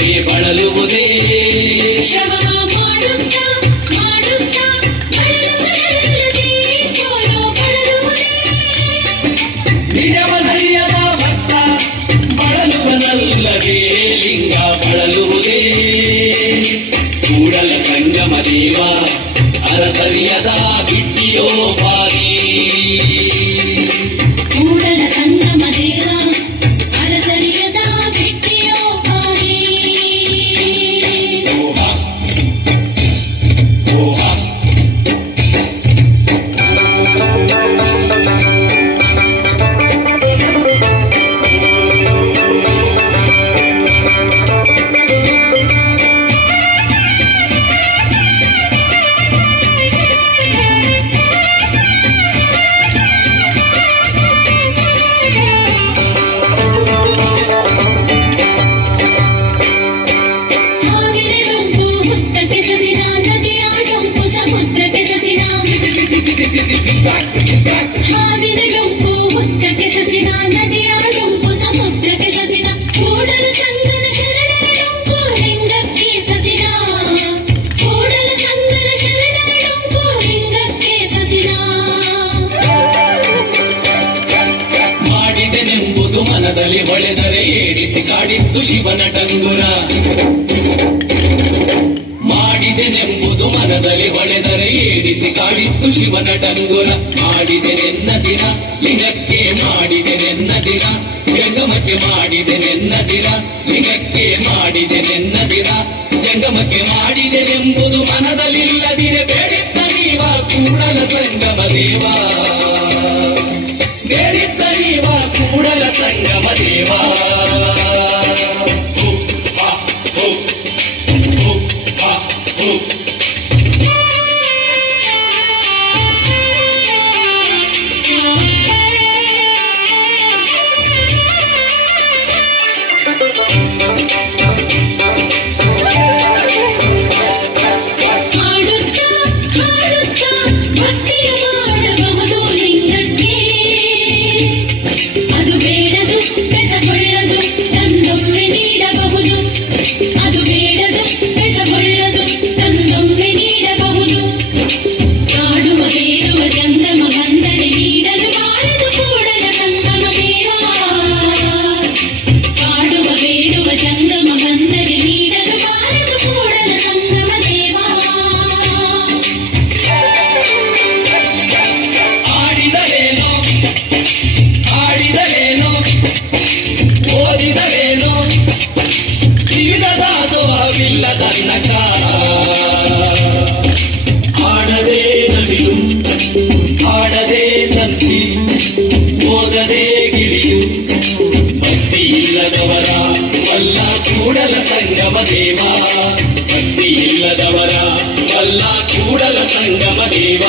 ಹೊಟ್ಟೆ ಬಳಲುವುದೇ ನಿಜವನರಿಯದ ಭಕ್ತ ಬಳಲುವನಲ್ಲವೇ ಲಿಂಗ ಬಳಲುವುದೇ ಕೂಡಲ ಸಂಗಮ ದೇವ ಅರಸರಿಯದ ಬಿಟ್ಟಿಯೋ ಪಾರಿ ಕೂಡಲ ಸಂಗಮ ದೇವ ಅರಸರಿಯದ ಬಿಟ್ಟಿಯೋ ಪಾರಿ ಹಾವಿನ ಡೊಂಕು ಹುತ್ತಕ್ಕೆ ಸಸಿನ ನದಿಯ ಡೊಂಕು ಸಮುದ್ರಕ್ಕೆ ಸಸಿನ ಕೂಡಲ ಸಂಗನ ಶರಣರ ಡೊಂಕು ಲಿಂಗಕ್ಕೆ ಸಸಿನ ಕೂಡಲ ಸಂಗನ ಶರಣರ ಡೊಂಕು ಲಿಂಗಕ್ಕೆ ಸಸಿನ ಮಾಡಿದೆನೆಂಬುದು ಮನದಲ್ಲಿ ಹೊಳೆದರೆ ಏಡಿಸಿ ಕಾಡಿತ್ತು ಶಿವನ ಟಂಗುರ ಮಾಡಿದೆನೆಂಬುದು ಮನದಲ್ಲಿ ಹೊಳೆದರೆ ಏಡಿಸಿ ಕಾಡಿತ್ತು ಶಿವನ ಟಂಗುರ ಮಾಡಿದೆ ನೆನ್ನ ದಿನ ಲಿಂಗಕ್ಕೆ ಮಾಡಿದೆ ನೆನ್ನ ದಿನ ಜಂಗಮಕ್ಕೆ ಮಾಡಿದೆ ನೆನ್ನ ದಿನ ಲಿಂಗಕ್ಕೆ ಮಾಡಿದೆ ನೆನ್ನ ದಿನ ಜಂಗಮಕ್ಕೆ ಮಾಡಿದೆನೆಂಬುದು ಮನದಲ್ಲಿಲ್ಲದಿರೆ ಬೇಡಿತ್ತ ನೀವ ಕೂಡಲ ಸಂಗಮ ದೇವ ಬೇಡಿತ್ತ ನೀವ ಕೂಡಲ ಸಂಗಮ ದೇವ ತನ್ನಕ ಆಡದೆ ನವಿಲು ಆಡದೆ ತಂತಿ ಓದದೆ ಗಿಳಿಯು ಭಕ್ತಿ ಇಲ್ಲದವರ ವಲ್ಲ ಕೂಡಲ ಸಂಗಮ ದೇವ ಭಕ್ತಿ ಇಲ್ಲದವರ ವಲ್ಲ ಕೂಡಲ ಸಂಗಮ ದೇವ